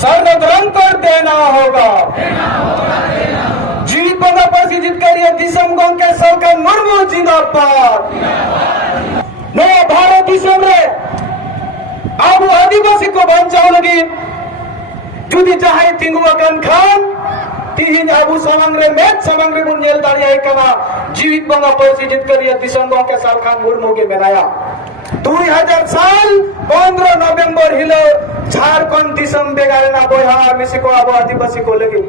सर्वधर्म कर देना होगा। जीवित बंगा पार्टी जीत करिए दिसम गंगे सरकार मुर्मू जिंदाबाद। नया भारत दिसम रे आबू आदिवासी को बचाव लगी जुदी जहां तिंगुआकन खान तिहिन आबू समंगरे मेट समंगरे बुन नेल दाड़िया कना जीवित बंगा पार्टी जीत करिए दिसम गंगे सरकार मुर्मू के बनाया 2000 साल 15 नवंबर हिलो झारखंड दिसम बेगारेना बोहार मिसिको आबो आदिवासी को लगे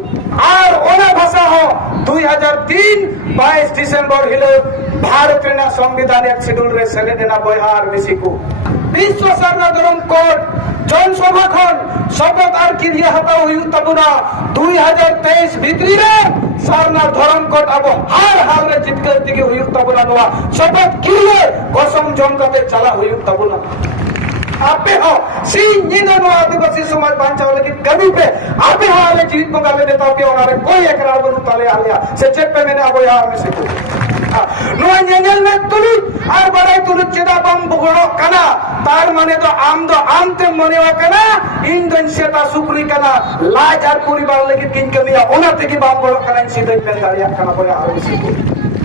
और ओना भाषा हो 2003 22 दिसंबर हिलो भारत रेना संविधान एक शेड्यूल रे सेले देना बोहार मिसिको विश्व सर्वधर्म कोड जनसभा खन शपथ और क्रिया हता हुई तबुना 2023 भीतरी रे सारना धर्म कोड अब हर हाल रे जित करती के हुई तबुना नवा शपथ किए कसम जम करते चला हुई तबुना आपे हो सी निनो नो आदिवासी समाज बांचाव लगी कभी पे आपे हाले जीवित बंगा ले देता पे और कोई एकरार बनु तले आलिया से चेक पे मैंने अब यार में से को नो नेंगल में तुलु और बड़े तुलु चिदा बम बुगड़ो कना तार माने तो आम ते मने वा कना इंदन सेता सुकुरी कना लाज और पूरी बार लगी किन कमिया ओना ते की बाम बड़ो कना सीधे पे गाड़िया कना बोया और में से को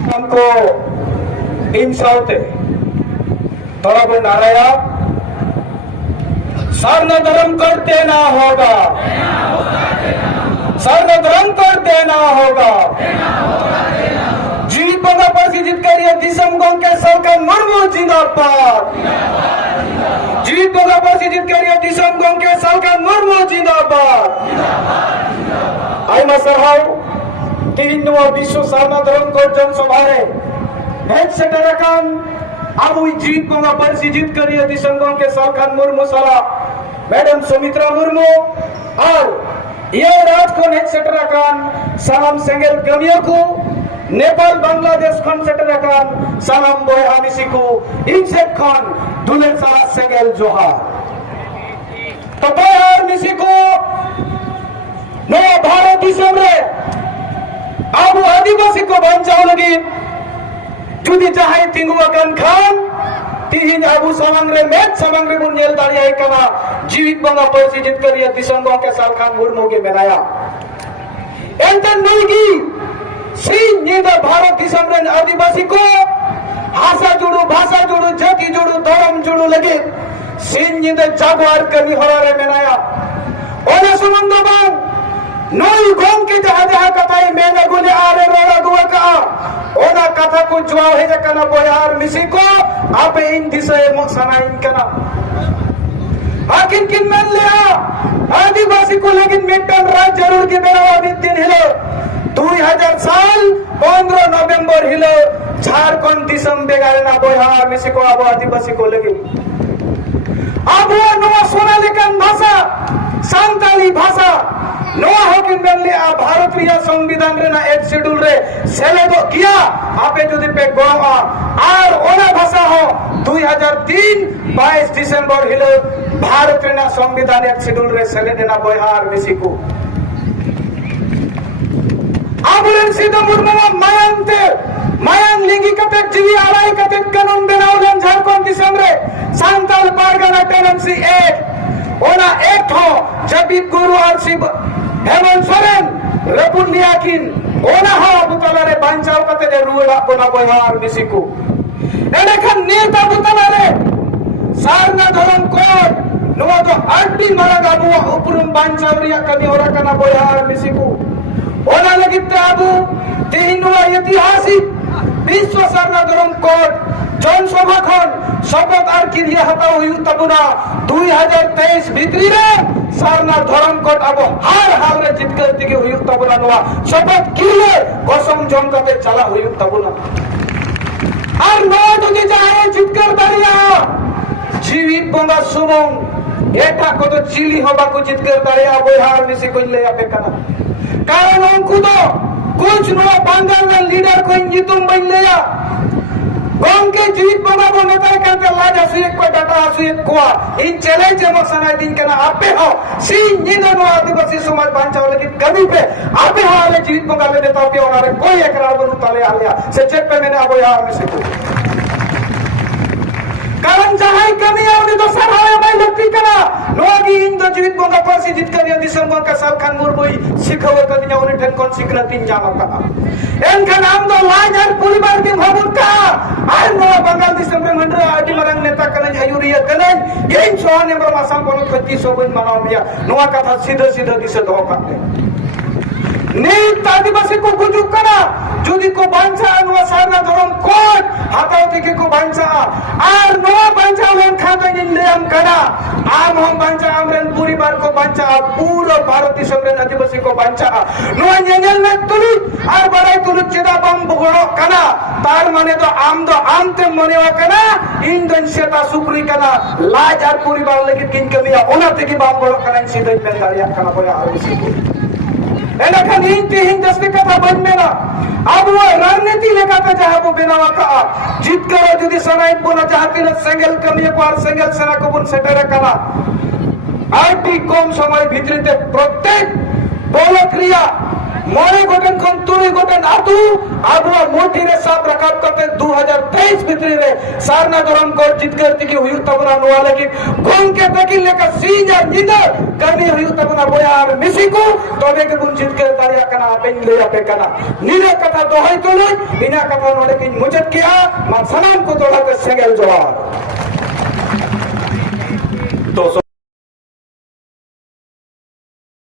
हमको इंसाउते थोड़ा बन नाराया सर्वधर्म कर देना होगा। सर्वधर्म कर देना होगा। जीवित बंगा पार्टी जीत करिए दिसम गंगे सरकार मुर्मू जिंदाबाद। जीवित बंगा पार्टी जीत करिए दिसम गंगे सरकार मुर्मू जिंदाबाद। आई मसरहाउ तीन नुआ विश्व सर्वधर्म को जनसभा रे नेट सेटरकान अब जीवित बंगा पार्टी जीत करिए दिसम गंगे सरकार मुर्मू सला मैडम सुमित्रा मुर्मू और ये राज को नेट सेटर अकान सालाम सेंगेल गमिया को नेपाल बांग्लादेश खन सेटर अकान सालाम बोया मिसी को इंसेट खान दुलेर साला सेंगेल जोहार तो बोया मिसी को नया भारत दिसम रे आबू आदिवासी को बचाव लगी जुदी जहां तिंगुआकन खान तिहिन आबू समंगरे मेट समंगरे बुन नेल दाड़िया कना जीवित बंगा पार्टी जीत करिए दिसम गंगे सरकार मुर्मू के बनाया एंतन नलगी सी निदा भारत दिसम रे आदिवासी को भाषा जुड़ू जाति जुड़ू धर्म जुड़ू लगे सीन निदा जागवार कमी होला रे बनाया ओने सुमंदो बांग नई गोम के जहां कथाई मेना गुले आरे रोड़ा गुआ का ओना कथा को जवाब है कना बोयार मिसी को आप इन दिशा मसना इन कना आखिर किन मन लिया आदिवासी को लेकिन मेटन राज जरूर के मेरा अभी दिन हिलो 2000 साल 15 नवंबर हिलो झारखंड दिसम बेगारेना बोयार मिसी को अब आदिवासी को लगे अब वो नवा सोनालिकन भाषा संताली भाषा नोआ होकिन बेनले आ भारतीय संविधान रे ना एक शेड्यूल रे सेले दो किया आपे जुदी पे गोवा और ओना भाषा हो 2003 22 दिसंबर हिलो भारत रे ना संविधान एक शेड्यूल रे सेले देना बोहार मिसी को आबुलन सीधा मुर्मू मायांग लिंगी कतेक जीवी आलाई कतेक कानून बनावलन झारखंड दिसम रे सांताल पारगना टेनेंसी एक्ट ओना एक्ट हो जबीब गुरु और शिव हेमंत सोरेन रपुन लियाकिन ओना हो बुतला रे बांचाव कते दे रुला कोना बोहार मिसिको एनेखन नेता बुतला रे सारना धरम कोड नुवा तो अड्डी मरगा नुवा उपरुम बांचाव रिया कनी होरा कना बोहार मिसिको ओना लगित आबू तीन नुवा ऐतिहासिक विश्व सारना धरम कोड जनसभा खन शपथ और क्रिया हता हुई तबुना 2023 भीतरी रे सारना धर्म कोड अब हर हाल रे जित करती के हुई तबुना नवा शपथ किए कसम जम करते चला हुई तबुना और नवा तुझे चाहे जित कर दरिया जीवित बंगा सुमंग एटा को तो चिली होबा को जित कर दरिया बोहार मिसी को ले आपे कना कारण उनको तो कुछ नवा बंगाल में लीडर को जितुम बन लिया गंगे जीवित बंगा को नेता करते लाज असुए को डाटा असुए को इन चैलेंज में सनाई दिन के ना आपे हो सी निनो नो आदिवासी समाज बांचाव लगी कभी पे आपे हो आले जीवित बंगा ले देता पे और कोई एकरार बनु तले आलिया से चेक पे मैंने अब यार में से को कारण जहां कमी उन्हें तो सराहना बाई लगती करा नोगी इन दो जीवित बंगा पासी जितकर दिसम बंका सालखान मुर्मुई सिखव कदिnya उन्हें ठन कौन सिखनातीन जामा का एनखान आम दो लाजार परिवार के भावुन का आर नोआ बंगाल दिसम रे मंडरा आदि मरंग नेता कने आयुरिया कने गेन सोहाने बर मासाम बोलो खती सोबन मनाव बिया नोआ कथा सीधा सीधा दिसे दो काटे नीत आदिवासी को गुजुक करा जुदी को बांचा नोआ सारना धरम कोट हाथाव থেকে को बांचा आर नोआ बांचा वन खाता नियम करा आम हम बांचा हमरेन परिवार को बांचा पूरा भारत दिसम रे आदिवासी को बांचा नोआ नेनेल में तुलु आर बड़ाई तुलु चेदा बम बगड़ो कना तार माने तो आम ते मनेवा कना इंदन सेता सुप्री कना लाज आर परिवार लगे किन कमिया ओना থেকে बम बगड़ो कना सीधे में दाड़िया कना बोया आदिवासी को एनाखान हिंदी हिंदस्ती कथा बनमेना अब वो रणनीति लेकर के जहाँ वो बिनावा का जीत कर जुदी सनाइत बोना चाहती न सेंगल कमिया को और सेंगल सेना को बुन सेटेरे कला आईटी कम समय भीतरीते प्रत्येक बोलो क्रिया मोरे गोटन कौन तुरी गोटन आतु अब वो मोटी रे साफ रखाव करते 2023 भीतरी रे सारना धरम को जीत करती की हुई तबना नुआले की घूम के तकी लेकर सीजा निदर कमी हुई तबना बोया और मिसी को तोबे के बुन जीत कर तारिया कना पेन ले या पे कना नीले कथा दोहाई तो नहीं इना कथा नोड़े की मुजत किया मा सनाम को तोड़ा के सेंगल जवाब तो